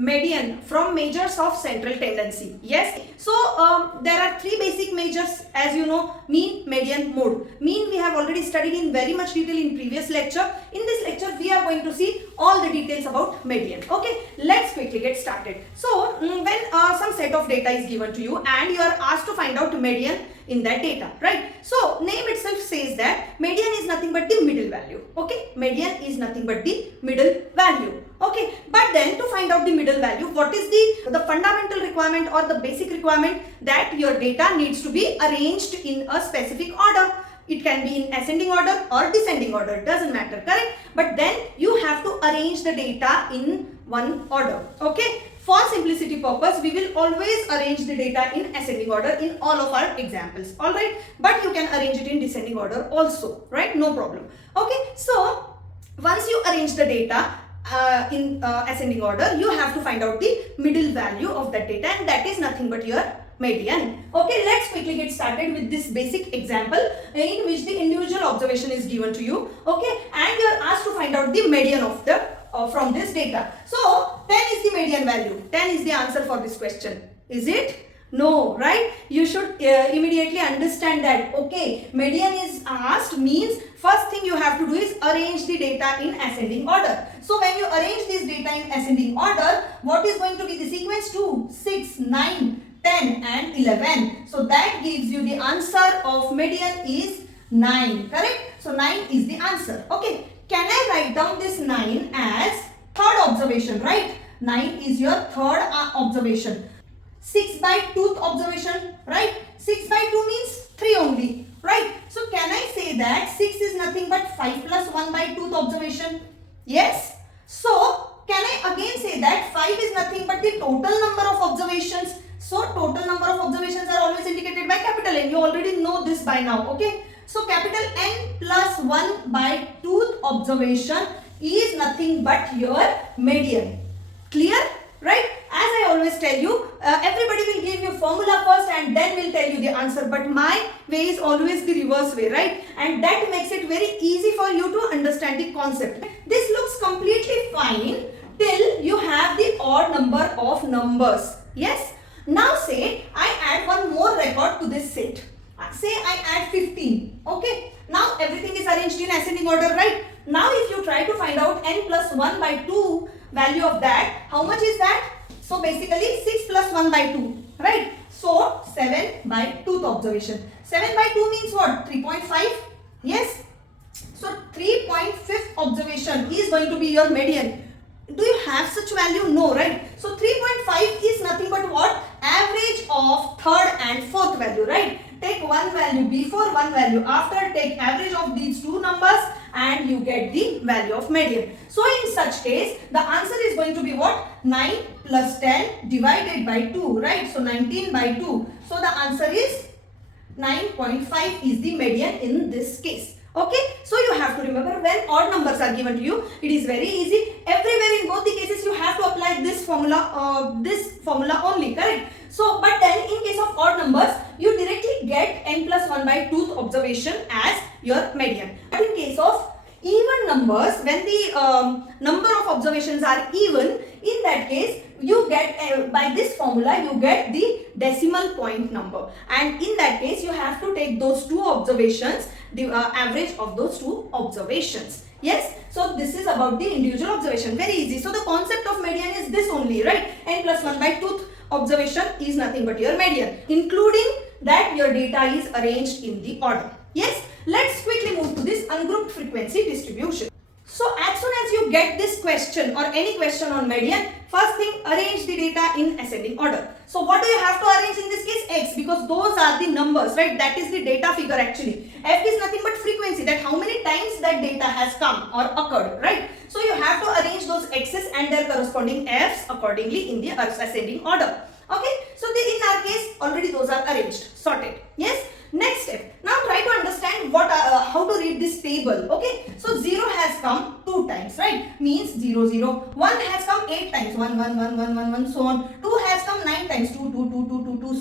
median from measures of central tendency. Yes. So there are three basic measures, as you know: mean, median, mode. Mean we have already studied in very much detail in previous lecture. In this lecture we are going to see all the details about median. Okay, let's quickly get started. So when some set of data is given to you and you are asked to find out median in that data, right? So name itself says that median is nothing but the middle value. Okay, median is nothing but the middle value. Okay, but then to find out the middle value, what is the fundamental requirement or the basic requirement? That your data needs to be arranged in a specific order. It can be in ascending order or descending order, doesn't matter, correct? But then you have to arrange the data in one order. Okay, for simplicity purpose, we will always arrange the data in ascending order in all of our examples. All right, but you can arrange it in descending order also, right? No problem. Okay, so once you arrange the data in ascending order, you have to find out the middle value of that data, and that is nothing but your median. Okay, let's quickly get started with this basic example in which the individual observation is given to you. Okay, and you are asked to find out the median of the from this data. So 10 is the median value. 10 is the answer for this question. Is it? No, right? You should immediately understand that. Okay, median is asked means first thing you have to do is arrange the data in ascending order. So when you arrange this data in ascending order, what is going to be the sequence? 2, 6, 9, 10 and 11. So that gives you the answer of median is 9, correct? So 9 is the answer. Okay, can I write down this 9 as third observation, right? 9 is your third observation. 6 by 2th observation, right? 6 by 2 means 3 only, right? So can I say that 6 is nothing but 5 plus 1 by 2th observation? Yes. So can I again say that 5 is nothing but the total number of observations? So total number of observations are always indicated by capital N. You already know this by now, okay? So capital N plus 1 by 2th observation is nothing but your median. Clear? Right? As I always tell you, everybody will give you formula first and then will tell you the answer. But my way is always the reverse way, right? And that makes it very easy for you to understand the concept. This looks completely fine till you have the odd number of numbers. Yes? Now say I add one more record to this set. Say I add 15. Okay? Now everything is arranged in ascending order, right? Now if you try to find out n plus 1 by 2 value of that, how much is that? So basically 6 plus 1 by 2, right? So 7 by 2th observation. 7 by 2 means what? 3.5. Yes. So 3.5th observation is going to be your median. Do you have such value? No, right? So 3.5 is nothing but what? Average of third and fourth value, right? Take one value before, one value after, take average of these two numbers and you get the value of median. So in such case, the answer is going to be what? 9 plus 10 divided by 2, right? So 19 by 2. So the answer is 9.5 is the median in this case. Okay, so you have to remember when odd numbers are given to you, it is very easy. Everywhere in both the cases you have to apply this formula only, correct? So, but then in case of odd numbers, you directly get n plus 1 by 2th observation as your median. But in case of even numbers, when the number of observations are even, in that case you get by this formula you get the decimal point number, and in that case you have to take those two observations, the average of those two observations. Yes, so this is about the individual observation. Very easy. So the concept of median is this only, right? N plus 1 by 2th observation is nothing but your median, including that your data is arranged in the order. Yes, let's quickly move to this ungrouped frequency distribution. So as soon as you get this question or any question on median, first thing, arrange the data in ascending order. So what do you have to arrange in this case? X, because those are the numbers, right? That is the data figure actually. F is nothing but frequency, that how many times that data has come or occurred, right? So you have to arrange those X's and their corresponding F's accordingly in the ascending order. Okay, so in our case already those are arranged, sorted. Yes. Next step. Now try to understand what how to read this table. Okay, so 0 has come 2 times, right? Means 0 0. 1 has come 8 times, 1 1 1 1 1 1, so on. 2 has come 9 times, 2 2 2 2 2 2,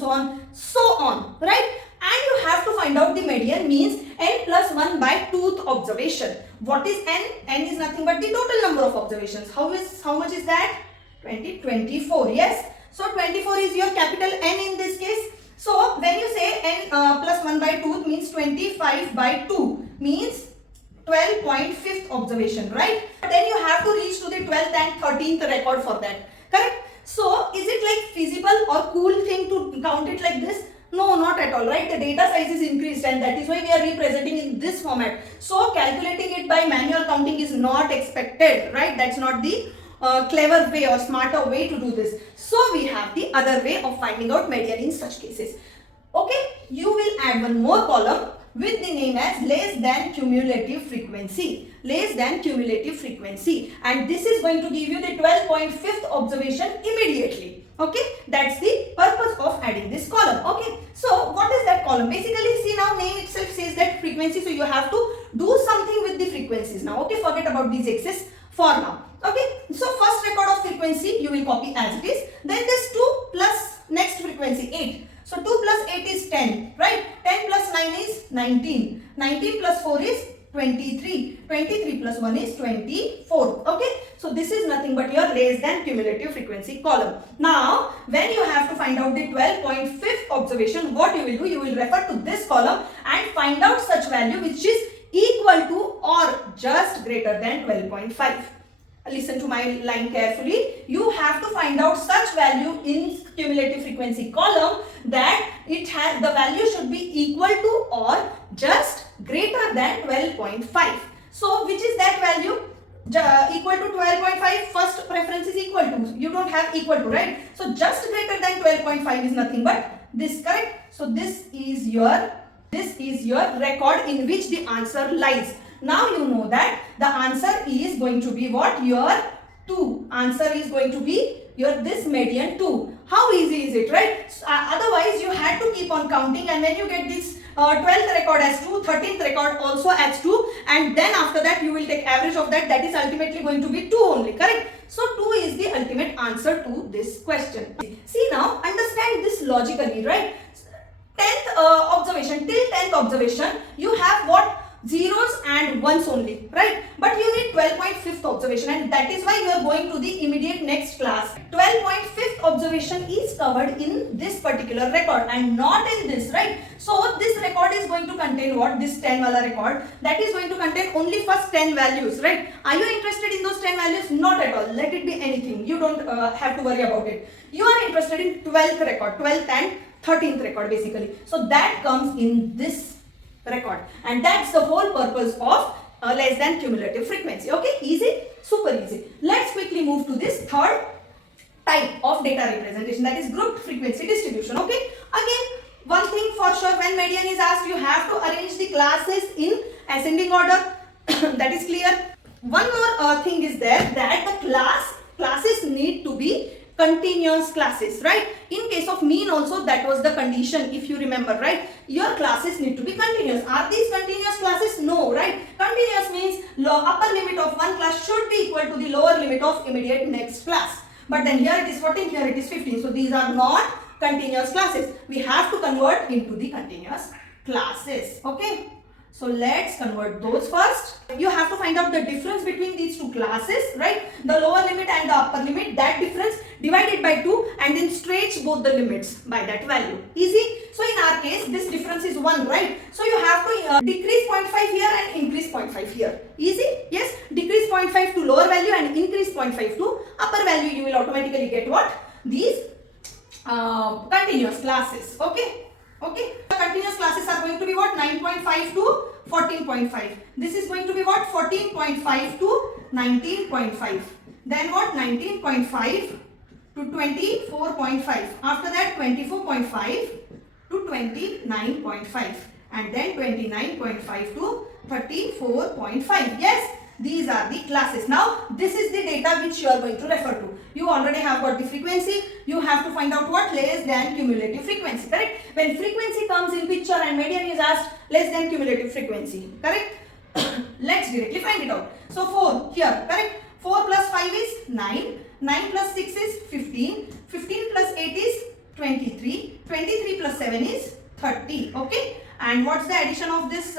so on, right? And you have to find out the median, means n plus 1 by 2th observation. What is n? N is nothing but the total number of observations. How much is that? 24. Yes. So 24 is your capital N in this case. So when you say N plus 1 by 2 means 25 by 2 means 12.5th observation, right? Then you have to reach to the 12th and 13th record for that, correct? So is it like feasible or cool thing to count it like this? No, not at all, right? The data size is increased and that is why we are representing in this format. So calculating it by manual counting is not expected, right? That's not the clever way or smarter way to do this. So we have the other way of finding out median in such cases. Okay, you will add one more column with the name as less than cumulative frequency. Less than cumulative frequency. And this is going to give you the 12.5th observation immediately. Okay, that's the purpose of adding this column. Okay, so what is that column? Basically, see now name itself says that frequency. So you have to do something with the frequencies now. Okay, forget about these x's for now. Okay, so first record of frequency you will copy as it is. Then this 2 plus next frequency 8. So 2 plus 8 is 10, right? 10 plus 9 is 19. 19 plus 4 is 23. 23 plus 1 is 24. Okay, so this is nothing but your less than cumulative frequency column. Now, when you have to find out the 12.5th observation, what you will do? You will refer to this column and find out such value which is equal to or just greater than 12.5. Listen to my line carefully. You have to find out such value in cumulative frequency column that the value should be equal to or just greater than 12.5. So which is that value? Equal to 12.5. First preference is equal to. You don't have equal to, right? So just greater than 12.5 is nothing but this, correct? So this is your record in which the answer lies. Now you know that the answer is going to be what? Your 2. Answer is going to be your this median 2. How easy is it, right? Otherwise you had to keep on counting, and when you get this 12th record as 2, 13th record also as 2, and then after that you will take average of that. That is ultimately going to be 2 only, correct? So 2 is the ultimate answer to this question. See now, understand this logically, right? 10th observation, till 10th observation you have what? Zeros and ones only, right? But you need 12.5th observation, and that is why you are going to the immediate next class. 12.5th observation is covered in this particular record and not in this, right? So this record is going to contain what? This 10 wala record, that is going to contain only first 10 values, right? Are you interested in those 10 values? Not at all. Let it be anything. You don't have to worry about it. You are interested in 12th record, 12th and 13th record basically. So that comes in this record, and that's the whole purpose of less than cumulative frequency. Okay, easy, super easy. Let's quickly move to this third type of data representation, that is grouped frequency distribution. Okay, again one thing for sure, when median is asked, you have to arrange the classes in ascending order. That is clear. One more thing is there, that the classes need to be continuous classes, right? In case of mean also, that was the condition, if you remember, right? Your classes need to be continuous. Are these continuous classes? No, right? Continuous means upper limit of one class should be equal to the lower limit of immediate next class. But then here it is 14, here it is 15. So these are not continuous classes. We have to convert into the continuous classes. Okay. So let's convert those first. You have to find out the difference between these two classes, right? The lower limit and the upper limit, that difference divided by 2 and then stretch both the limits by that value. Easy. So in our case, this difference is 1, right? So you have to decrease 0.5 here and increase 0.5 here. Easy? Yes. Decrease 0.5 to lower value and increase 0.5 to upper value. You will automatically get what? These continuous classes. Okay. Okay, the continuous classes are going to be what? 9.5 to 14.5. This is going to be what? 14.5 to 19.5. Then what? 19.5 to 24.5. After that 24.5 to 29.5. And then 29.5 to 34.5. Yes, these are the classes. Now, this is the data which you are going to refer to. You already have got the frequency. You have to find out what? Less than cumulative frequency, correct? When frequency comes in picture and median is asked, less than cumulative frequency, correct? Let's directly find it out. So 4 here, correct? 4 plus 5 is 9. 9 plus 6 is 15. 15 plus 8 is 23. 23 plus 7 is 30. 30. Okay. And what's the addition of this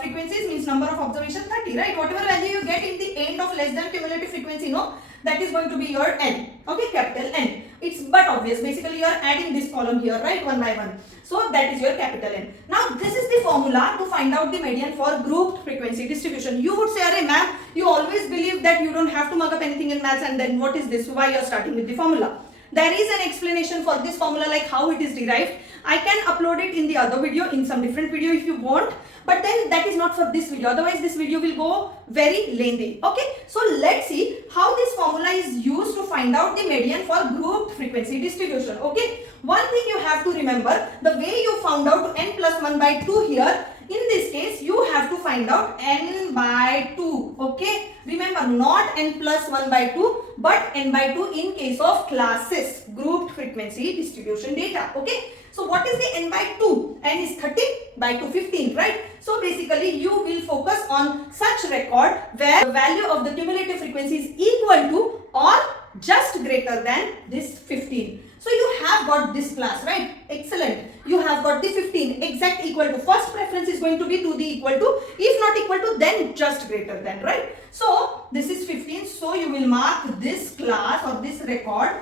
frequencies? Means number of observation 30, right? Whatever value you get in the end of less than cumulative frequency, no, that is going to be your n. Okay, capital N. It's but obvious. Basically, you are adding this column here, right, one by one. So that is your capital N. Now this is the formula to find out the median for grouped frequency distribution. You would say, "Arey ma'am, you always believe that you don't have to mug up anything in maths, and then what is this? Why you are starting with the formula?" There is an explanation for this formula, like how it is derived. I can upload it in the other video, in some different video if you want. But then that is not for this video. Otherwise, this video will go very lengthy. Okay. So let's see how this formula is used to find out the median for grouped frequency distribution. Okay. One thing you have to remember, the way you found out n plus 1 by 2 here, in this case, you have to find out n by 2. Okay. Remember, not n plus 1 by 2, but n by 2 in case of classes, grouped frequency distribution data. Okay. So what is the n by 2? N is 30, by 2 15, right? So basically you will focus on such record where the value of the cumulative frequency is equal to or just greater than this 15. So you have got this class, right? Excellent. You have got the 15 exact equal to. First preference is going to be to the equal to. If not equal to, then just greater than, right? So this is 15. So you will mark this class or this record.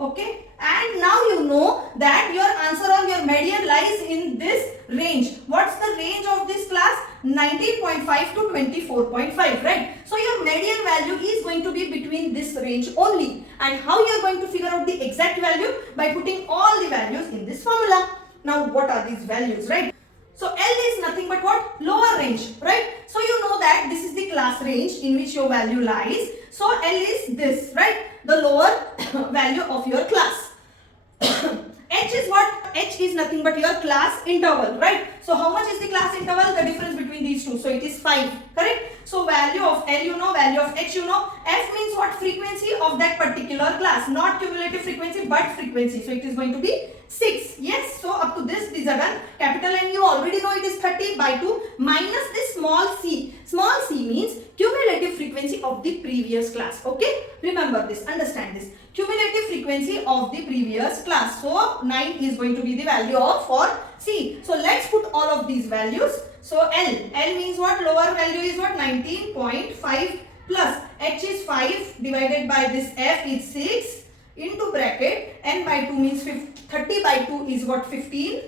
Okay, and now you know that your answer or your median lies in this range. What's the range of this class? 19.5 to 24.5, right? So your median value is going to be between this range only. And how you are going to figure out the exact value? By putting all the values in this formula. Now what are these values, right? So L is nothing but what? Lower range, right? So you know that this is the class range in which your value lies. So L is this, right? The lower value of your class. H is what? H is nothing but your class interval, right? So how much is the class interval? The difference between these two. So it is 5, correct? So value of L you know, value of H you know. F means what? Frequency of that particular class. Not cumulative frequency but frequency. So it is going to be 6. Yes, so up to this, these are done. Capital N you already know it is 30 by 2 minus this small c. Small c means cumulative frequency of the previous class. Okay, remember this, understand this. Cumulative frequency of the previous class. So 9 is going to be the value of for c. So let's put all of these values. So L means what? Lower value is what? 19.5 plus H is 5 divided by this F is 6 into bracket n by 2 means 30 by 2 is what? 15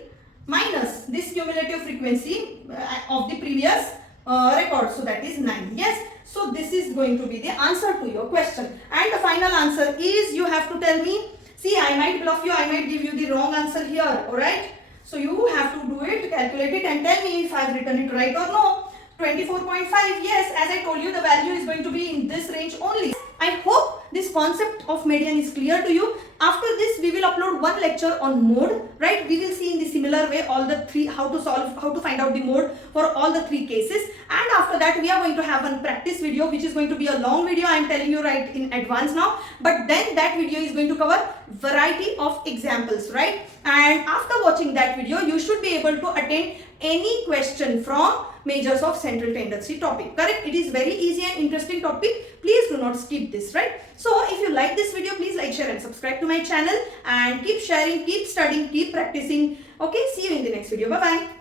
minus this cumulative frequency of the previous record. So that is 9. Yes. So this is going to be the answer to your question. And the final answer is, you have to tell me. See, I might bluff you. I might give you the wrong answer here. Alright. So you have to do it, calculate it and tell me if I have written it right or no. 24.5. Yes, as I told you, the value is going to be in this range only. I hope this concept of median is clear to you. After this, we will upload one lecture on mode, right? We will see in the similar way all the three, how to find out the mode for all the 3 cases. And after that, we are going to have one practice video, which is going to be a long video. I am telling you right in advance now. But then that video is going to cover variety of examples, right? And after watching that video, you should be able to attend any question from measures of central tendency topic, correct? It is very easy and interesting topic. Please do not skip this, right? So if you like this video, please like, share and subscribe to my channel, and keep sharing, keep studying, keep practicing. Okay, see you in the next video. Bye bye.